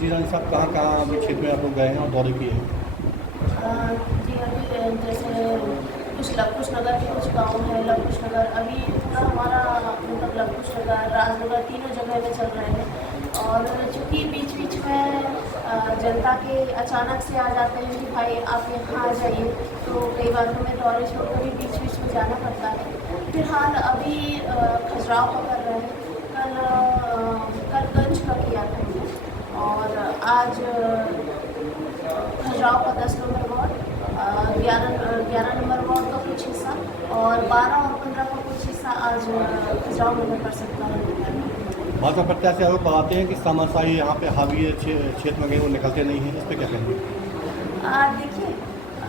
जी रानी साहब, कहाँ कहाँ अभी क्षेत्र में आप लोग गए हैं और दौरे किए हैं? जी अभी जैसे कुछ नगर के कुछ गांव है, लवकुश नगर अभी पूरा हमारा मतलब लवकुश नगर, राजनगर तीनों जगह में चल रहे हैं। और चूँकि बीच बीच में जनता के अचानक से आ जाते हैं कि भाई आप यहाँ आ जाइए, तो कई बार हमें दौरे छोड़कर भी बीच बीच में जाना पड़ता है। फिलहाल अभी खजुराहो का कर रहे हैं, कल गंज का किया था हमने, और आज खजुराहो का 10 नंबर वार्ड, 11 नंबर वार्ड का कुछ हिस्सा, और 12 और 15 का कुछ हिस्सा आज खजुराहो नगर परिषद का है। भाजपा प्रत्याशी आरोप लगाते हैं कि तानाशाही यहाँ पे हावी है, क्षेत्र में गए वो निकलते नहीं हैं, इस पर क्या कहेंगे? देखिए,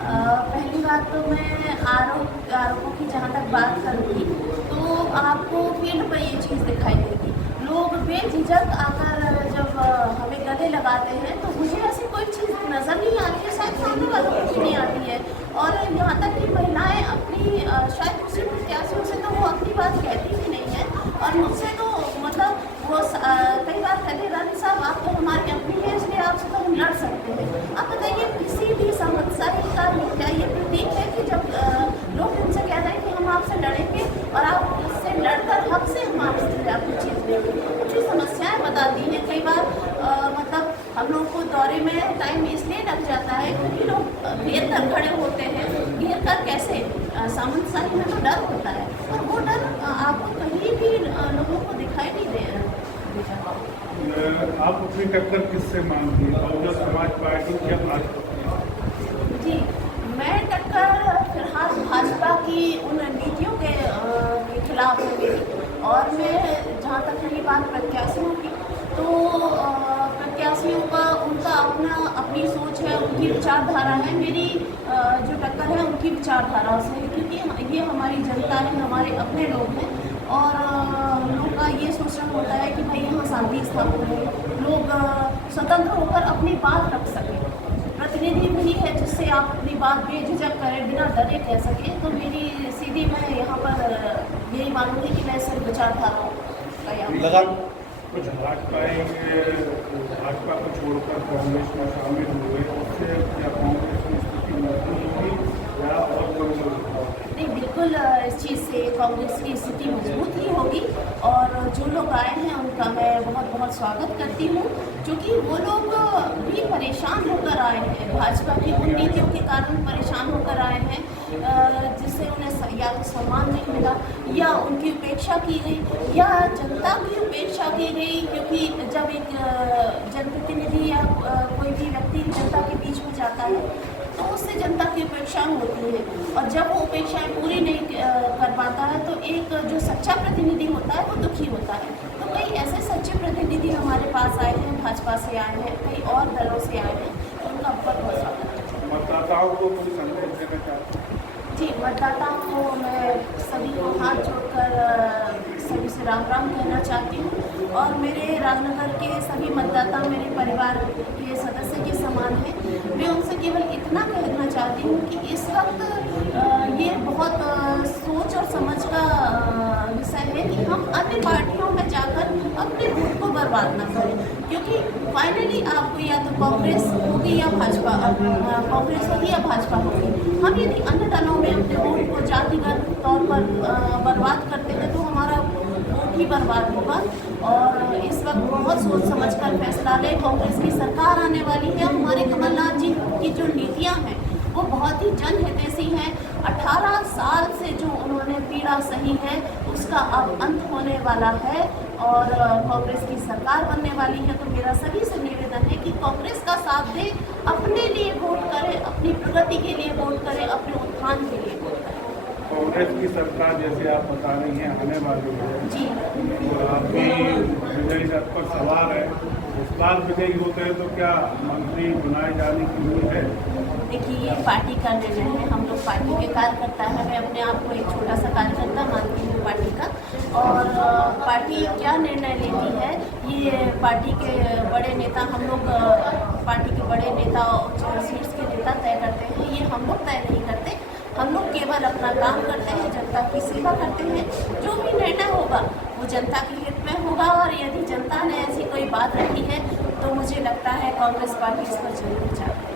पहली बात तो मैं आरोपों की जहाँ तक बात करूँगी तो आपको फील्ड पर ये चीज़ दिखाई देगी। लोग बेझिझक आकर जब हमें गले लगाते हैं तो मुझे ऐसी कोई चीज़ नज़र नहीं आती है, शायद सामने वालों को भी नहीं आती है। और यहाँ तक कि महिलाएं अपनी शायद दूसरे प्रत्याशियों से तो वो अपनी बात कहती ही नहीं है, और मुझसे तो मतलब वो कई बार कहते रानी साहब आप तो हमारी अपनी है, इसलिए आपसे तो हम लड़ सकते हैं। आप बताइए, किसी भी समस्या का क्या ये प्रतीक है कि जब लोग इनसे कह रहे हैं कि हम आपसे लड़ेंगे और आप इससे लड़कर हक से हम आपको चीज़ देंगे? कुछ समस्याएं बताती हैं कई बार। मतलब हम लोग को दौरे में टाइम इसलिए लग जाता है क्योंकि लोग घेर कर खड़े होते हैं। घेर कर कैसे? सामंतशाही में तो डर होता है, और वो डर आपको कहीं भी लोगों को दिखाई नहीं दे रहा। आप अपनी टक्कर किससे मांगती हैं, बहुजन समाज पार्टी या भाजपा? जी, मैं टक्कर फिलहाल भाजपा की उन नीतियों के खिलाफ है मेरी। और मैं जहाँ तक रही बात प्रत्याशियों की, तो प्रत्याशियों का उनका अपनी सोच है, उनकी विचारधारा है। मेरी जो टक्कर है उनकी विचारधारा से है, क्योंकि ये हमारी जनता है, हमारे अपने लोग हैं, और हम लोग का ये सोचना होता है कि भाई यहाँ शांति स्थापित रहे, लोग स्वतंत्र होकर अपनी बात रख सकें। प्रतिनिधि भी है जिससे आप अपनी बात बेझिझक करें, बिना डरे कह सकें। तो मेरी सीधी मैं यहाँ पर यही मानूंगी कि मैं सिर्फ विचारधाराओं का यहाँ कुछ भाजपा को छोड़कर कांग्रेस में शामिल हुए, उससे क्या कांग्रेस की स्थिति मजबूत होगी या और कमजोर होगी? नहीं, बिल्कुल इस चीज़ से कांग्रेस की स्थिति मजबूत ही होगी। और जो लोग आए हैं उनका मैं बहुत बहुत स्वागत करती हूँ, क्योंकि वो लोग भी परेशान होकर आए हैं, भाजपा की उन नीतियों के कारण परेशान होकर आए हैं, जिससे उन्हें या तो सम्मान नहीं मिला, या उनकी उपेक्षा की गई, या जनता की उपेक्षा की गई। क्योंकि जब एक जनप्रतिनिधि या कोई भी व्यक्ति जनता के बीच में जाता है तो उससे जनता की उपेक्षा होती है, और जब वो उपेक्षाएं पूरी नहीं कर पाता है तो एक जो सच्चा प्रतिनिधि होता है वो दुखी होता है। तो कई ऐसे सच्चे प्रतिनिधि हमारे पास आए हैं, भाजपा से आए हैं, कई और दलों से आए हैं, तो उनका बहुत बहुत स्वागत है। मतदाताओं को कोई संदेश देना चाहते हैं? जी, मतदाताओं को मैं सभी को हाथ जोड़कर सभी से राम राम कहना चाहती हूँ। और मेरे राजनगर के सभी मतदाता मेरे परिवार के सदस्य के समान हैं। मैं उनसे केवल इतना कहना चाहती हूँ कि इस वक्त ये बहुत सोच और समझ का विषय है कि हम अन्य पार्टियों में जाकर अपने वोट को बर्बाद न करें, क्योंकि फाइनली आपको या तो कांग्रेस होगी या भाजपा, कांग्रेस होगी या भाजपा होगी। हम यदि अन्य दलों में अपने वोट को जातिगत तौर पर बर्बाद करते हैं तो हमारा वोट ही बर्बाद होगा। और इस वक्त बहुत सोच समझ कर फैसला लें। कांग्रेस की सरकार आने वाली है, हमारे कमलनाथ जी की जो नीतियां हैं वो बहुत ही जनहितैषी हैं। 18 साल से जो उन्होंने पीड़ा सही है उसका अब अंत होने वाला है, और कांग्रेस की सरकार बनने वाली है। तो मेरा सभी से निवेदन है कि कांग्रेस का साथ दें, अपने लिए वोट करें, अपनी प्रगति के लिए वोट करें, अपने उत्थान के लिए वोट करें। कांग्रेस की सरकार जैसे आप बता रही हैं आने वाली है जी, तो आप भी विजयी रथ पर सवार है, इस बार विजयी होते हैं तो क्या मंत्री बनाए जाने की उम्मीद है? देखिए, ये पार्टी का निर्णय है, हम लोग पार्टी के कार्यकर्ता हैं। मैं अपने आप को एक छोटा सा कार्यकर्ता मानती हूँ पार्टी का, और पार्टी क्या निर्णय लेती है ये पार्टी के बड़े नेता, हम लोग पार्टी के बड़े नेता और शीर्ष के नेता तय करते हैं। ये हम लोग तय नहीं करते, हम लोग केवल अपना काम करते हैं, जनता की सेवा करते हैं। जो भी निर्णय होगा वो जनता के हित में होगा, और यदि जनता ने ऐसी कोई बात रखी है तो मुझे लगता है कांग्रेस पार्टी इस पर चलना चाहती है।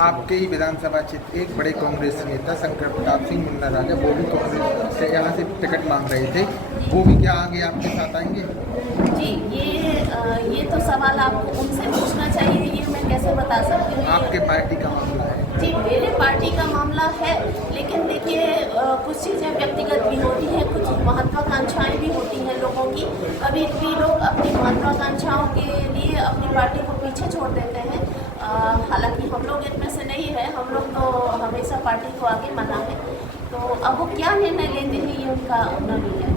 आपके ही विधानसभा क्षेत्र एक बड़े कांग्रेस नेता शंकर प्रताप सिंह मुन्ना राजा, वो भी कांग्रेस से यहाँ से टिकट मांग रहे थे, वो भी क्या आगे आपके साथ आएंगे? जी, ये तो सवाल आपको उनसे पूछना चाहिए, ये मैं कैसे बता सकती हूँ। आपके पार्टी का मामला है? जी, मेरे पार्टी का मामला है, लेकिन देखिए कुछ चीज़ें व्यक्तिगत भी होती हैं, कुछ महत्वाकांक्षाएं भी होती हैं लोगों की। कभी भी लोग अपनी महत्वाकांक्षाओं के लिए अपनी पार्टी को पीछे छोड़ देते हैं। हालांकि हम लोग इनमें से नहीं है, हम लोग तो हमेशा पार्टी को आगे मना है। तो अब वो क्या निर्णय लेते हैं ये उनका अपना भी है।